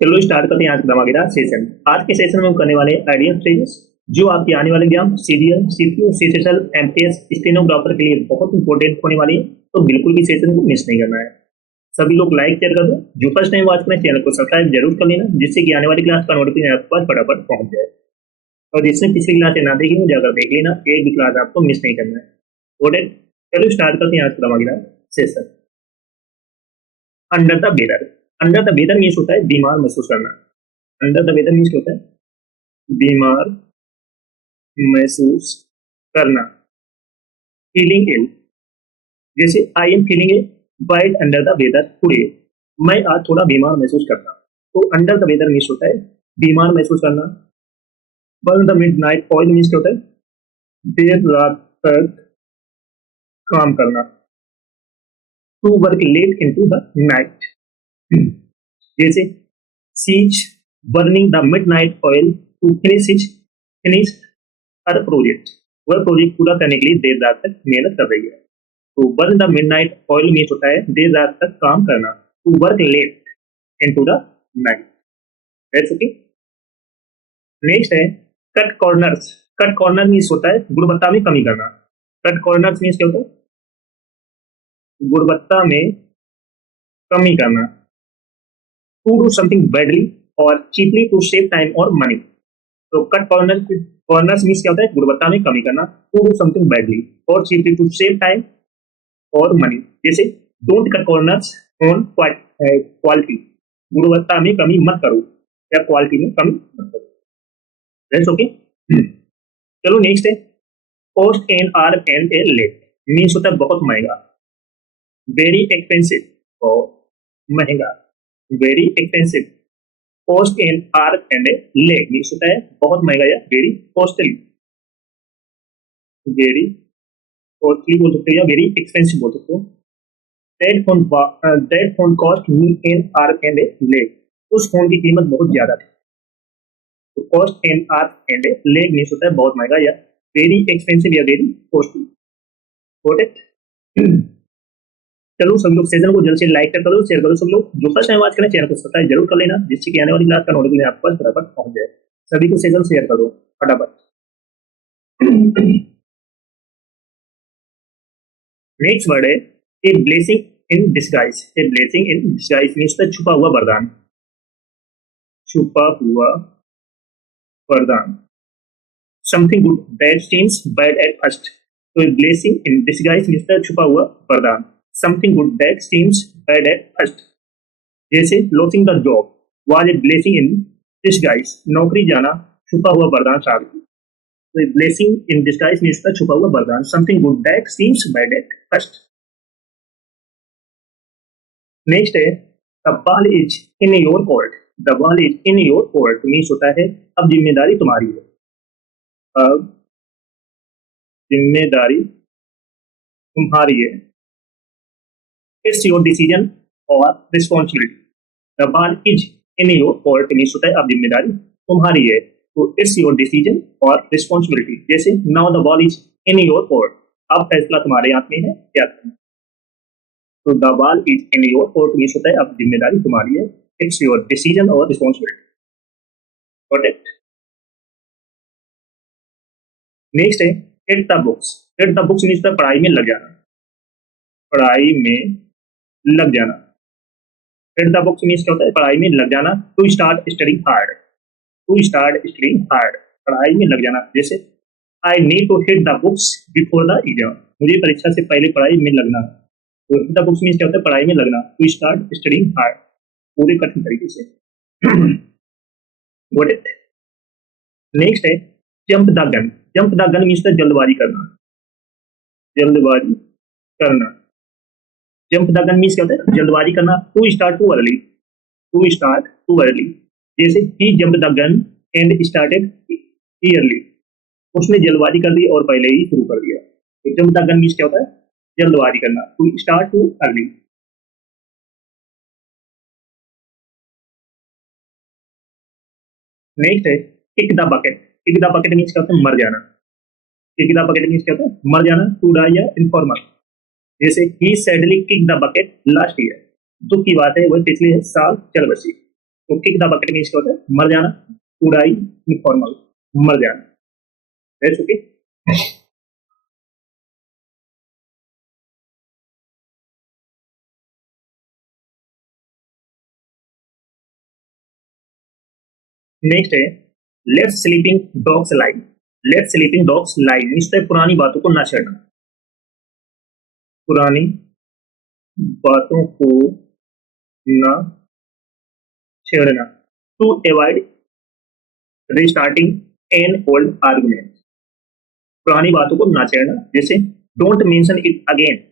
चलो स्टार्ट करते हैं आज का धमाकेदार सेशन। आज के सेशन में हम करने वाले आइडियल स्टेजेस जो आपके आने वाले exam serial CPU CCL MTS stenographer के लिए बहुत इंपॉर्टेंट होने वाली है, तो बिल्कुल भी सेशन को मिस नहीं करना है। सभी लोग लाइक शेयर कर दो। जो फर्स्ट टाइम वॉच करें चैनल को सब्सक्राइब जरूर कर लेना, जिससे कि आने वाली क्लास का नोटिफिकेशन आपके पास फटाफट पहुंच जाए। और जिसने पिछली क्लास ना देखी हो जाकर देख लेना, एक भी क्लास आपको मिस नहीं करना है। ओके, चलो स्टार्ट करते हैं आज का धमाकेदार session. Under the weather. Under the weather means होता है बीमार महसूस करना। अंडर द वेदर मीन्स होता है बीमार महसूस करना। फीलिंग इल, जैसे I am feeling a bit under the weather today, मैं आज थोड़ा बीमार महसूस करता हूँ। तो अंडर द वेदर मीन्स होता है बीमार महसूस करना। Burn the midnight oil means होता है देर रात तक काम करना। To work late into the night, जैसे she's burning the midnight oil to finish her project, वह प्रोजेक्ट पूरा करने के लिए देर रात तक मेहनत कर रही है। तो burn the midnight oil means होता है देर रात तक काम करना। To work late into the night, that's okay. Next है cut corners. Cut corner means होता है गुणवत्ता में कमी करना। कट कॉर्नर्स मीन्स क्या होता है? गुणवत्ता में कमी करना। टू डू समथिंग बैडली और चीपली टू सेव टाइम और मनी। तो कट कॉर्नर्स मीन्स क्या होता है? गुणवत्ता में कमी करना। टू डू समथिंग बैडली और चीपली टू सेव टाइम और मनी, जैसे don't cut corners on quality, गुणवत्ता में कमी मत करो या क्वालिटी में कमी मत करो। That's okay. चलो नेक्स्ट है cost an arm and a leg means होता है बहुत महंगा। वेरी एक्सपेंसिव, बहुत महंगा। Very expensive. Cost an arm and a leg means होता है बहुत महंगा या वेरी कॉस्टली। वेरी कॉस्टली बोल सकते हो या वेरी एक्सपेंसिव बोल सकते हो। That phone cost me an arm and a leg, उस फोन की कीमत बहुत ज्यादा थी। तो cost an arm and a leg means होता है बहुत महंगा या वेरी एक्सपेंसिव या वेरी कॉस्टली। Got it? चलो सब लोग सेशन को जल्द से लाइक कर दो, शेयर करो। सब लोग जो फर्स्ट टाइम वॉच करें चैनल को सब्सक्राइब जरूर कर लेना, जिससे कि आने वाली क्लास का नोटिफिकेशन आपके पास फटाफट पहुंच जाए। सभी को सेशन शेयर कर दो फटाफट। नेक्स्ट वर्ड है a blessing in disguise. A blessing in disguise means छुपा हुआ वरदान। छुपा हुआ वरदान। Something good that seems bad at first. तो a blessing in disguise means छुपा हुआ वरदान। Something good that seems bad at first, जैसे losing the job was a blessing in disguise, नौकरी जाना छुपा हुआ वरदान साबित हुआ। तो blessing in disguise means छुपा हुआ वरदान। Something good that seems bad at first. Next है the ball is in your court. The ball is in your court means होता है अब जिम्मेदारी तुम्हारी है। अब जिम्मेदारी तुम्हारी है। It's your decision or responsibility. The ball is in your court means होता है अब जिम्मेदारी तुम्हारी है। तो it's your decision or responsibility, जैसे now the ball is in your court, अब फैसला तुम्हारे हाथ में है क्या करना। तो the ball is in your court means होता है अब जिम्मेदारी तुम्हारी है। It's your decision or responsibility. Got it? Next है hit the books. Hit the books means पढ़ाई में लग जाना। पढ़ाई में लग जाना। हिट द बुक्स मीन्स क्या होता है? पढ़ाई में लग जाना। To start studying hard. To start studying hard, पढ़ाई में लग जाना। जैसे I need to hit the books before the exam, मुझे परीक्षा से पहले पढ़ाई में लगना। तो हिट द बुक्स मीन्स क्या होता है? पढ़ाई में लगना। टू स्टार्ट स्टडिंग हार्ड, पूरे कठिन तरीके से। Got it? नेक्स्ट है jump the gun. Jump the gun means जल्दबाजी करना। जल्दबाजी करना। जंप द गन मीन्स क्या होता है? जल्दबाजी करना। To start too early. To start too early, जैसे he jump the gun and started early, उसने जल्दबाजी कर दी और पहले ही शुरू कर दिया। तो जंप द गन मीन्स क्या होता है? जल्दबाजी करना। To start too early. Next है kick the bucket. Kick the bucket means क्या होता है? मर जाना। किक द बकेट मीन्स क्या होता है? मर जाना। टू डाई या इनफॉर्मल, जैसे he sadly kick the bucket last year, दुख की बात है वह पिछले साल चल बसी। तो किक द बकेट मीन्स क्या होता है? मर जाना, टू डाई इनफॉर्मल, मर जाना। That's okay. नेक्स्ट है let sleeping dogs lie. Let sleeping dogs lie means पुरानी बातों को ना छेड़ना, पुरानी बातों को ना छेड़ना। To avoid restarting an old argument, पुरानी बातों को ना छेड़ना, जैसे don't mention it again,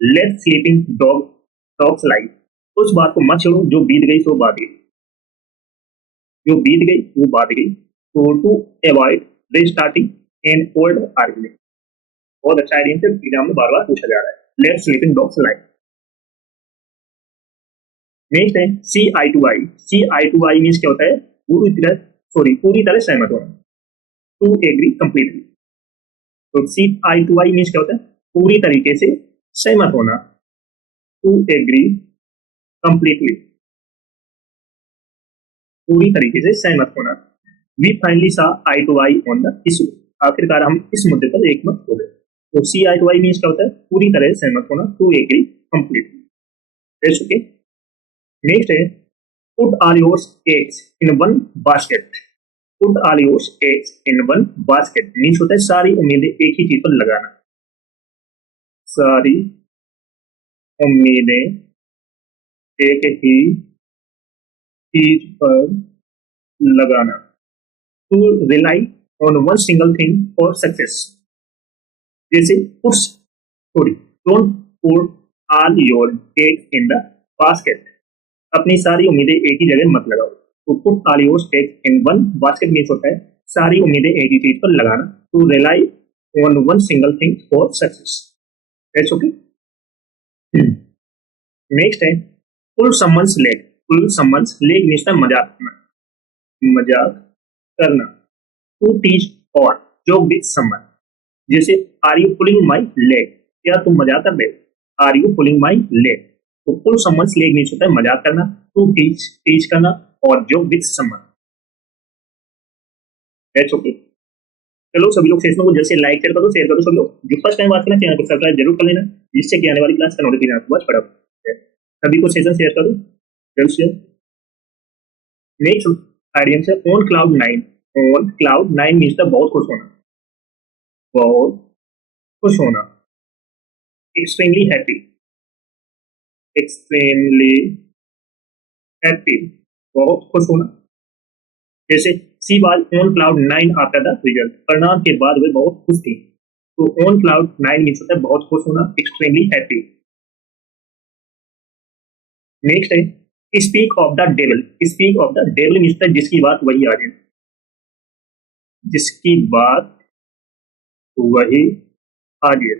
let sleeping dogs lie, उस बात को मत छेड़ो जो बीत गई सो बात गई, जो बीत गई वो बात गई। तो to avoid restarting an old argument, बहुत अच्छा आइडिया से एग्जाम में बार बार पूछा जा रहा है। Let sleeping dogs lie. Next है see eye to eye. See eye to eye means क्या होता है? पूरी तरह सहमत होना, टू एग्री कंप्लीटली। तो सी आई टू आई मीन्स क्या होता है? पूरी तरीके से सहमत होना, टू एग्री कंप्लीटली, पूरी तरीके से सहमत होना। We finally saw eye to eye on the issue, आखिरकार हम इस मुद्दे पर एक मत हो गए। तो सी आई टू आई मीन्स क्या होता है? पूरी तरह से सहमत होना, to agree completely. Okay. Next है put all your eggs in one basket. Put all your eggs in one basket means होता है सारी उम्मीदें एक ही चीज पर लगाना, सारी उम्मीदें एक ही चीज पर लगाना। To rely on one single thing for success, जैसे puts sorry don't put all your eggs in the basket, अपनी सारी उम्मीदें एक ही जगह मत लगाओ। तो put all your eggs in one basket means होता है सारी उम्मीदें एक ही चीज पर लगाना, to rely on one single thing for success. That's okay. Next है pull someone's leg. Pull someone's leg means मजाक करना, मजाक करना। To tease or joke with someone, जैसे are you pulling my leg, क्या तुम मजाक कर रहे हो? Are you pulling my leg. तो पुल समवन्स लेग मीन्स होता है मजाक करना, टू टीच करना और joke with someone. That's okay. चलो सभी लोग सेशन को जल्द से लाइक शेयर करो, शेयर करो सभी लोग। जो फर्स्ट टाइम बात करना चैनल को सब्सक्राइब जरूर कर लेना, जिससे कि आने वाली क्लास का नोटिफिकेशन आपको बस पड़ा। सभी को सेशन शेयर करो जल्द से। नेक्स्ट आइडियम से on cloud nine. On cloud nine means बहुत खुश होना, बहुत खुश होना। एक्सट्रीमली हैप्पी, एक्सट्रीमली हैप्पी, बहुत खुश होना। जैसे she was on cloud nine after the result, परिणाम के बाद वे बहुत खुश थी। तो ऑन क्लाउड नाइन मीन्स होता है बहुत खुश होना, एक्सट्रीमली हैप्पी। नेक्स्ट है speak of the devil. Speak of the devil means जिसकी बात वही आ जाए, जिसकी बात वही आ जाए।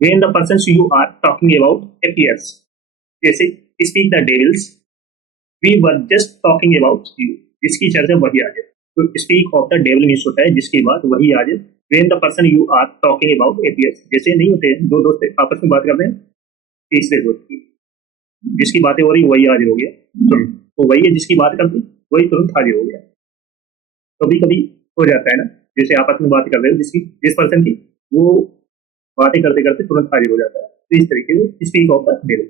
When the persons you are talking about appears, जैसे speak the devils, we were just talking about you, जिसकी चर्चा वही आ जाए। तो speak of the devil means होता है जिसकी बात वही आ जाए। When the person you are talking about appears, जैसे नहीं होते दो दोस्त आपस में बात करते हैं, तीसरे दोस्त की जिसकी बातें हो रही वही हाजिर हो गया, तो वही है जिसकी बात करते वही तुरंत हाजिर हो गया। कभी कभी हो जाता है ना, जैसे आपस में बात कर रहे हो जिस पर्सन की, वो बातें करते करते तुरंत हाजिर हो जाता है। तो इस तरीके से speak of the devil.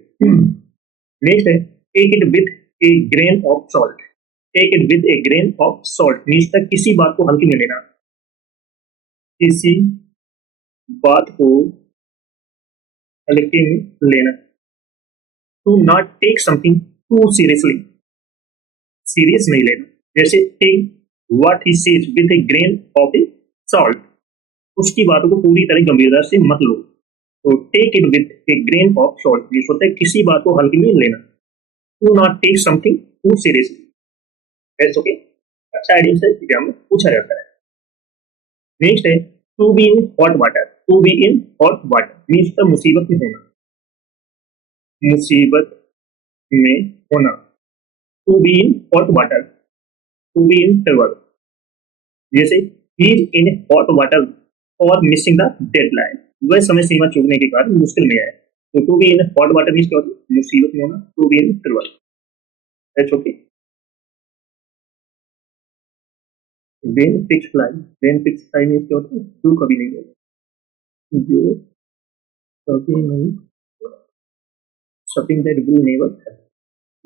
Next है take it with a grain of salt. Take it with a grain of salt means तक किसी बात को हल्के में लेना, किसी बात को हल्के में लेना। To not take something too seriously, serious नहीं लेना। जैसे take what he says with a grain of a salt, उसकी बातों को पूरी तरह गंभीरता से मत लो। तो take it with a grain of salt means होता है किसी बात को हल्के में लेना, to not take something too seriously. That's okay. अच्छा आइडिया से एग्जाम में पूछा जाता है। नेक्स्ट है to be in hot water. To be in hot water means मुसीबत में होना, मुसीबत में होना। To be in hot water, to be in trouble, जैसे he is in hot water और मिसिंग द डेडलाइन, वह समय सीमा चूकने के कारण मुश्किल में है। तो to be in hot water means क्या होता है? मुसीबत में होना, to be in trouble. HOP. When pigs fly. When pigs fly means क्या होता है? जो कभी नहीं होगा. जो कभी नहीं. Something that will never happen.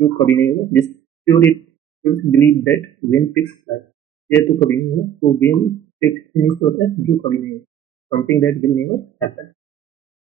जो कभी नहीं होगा. This purists believe that when pigs fly. ये तो कभी नहीं होगा. तो when pigs means क्या होता है? जो कभी नहीं होगा. Something that will never happen.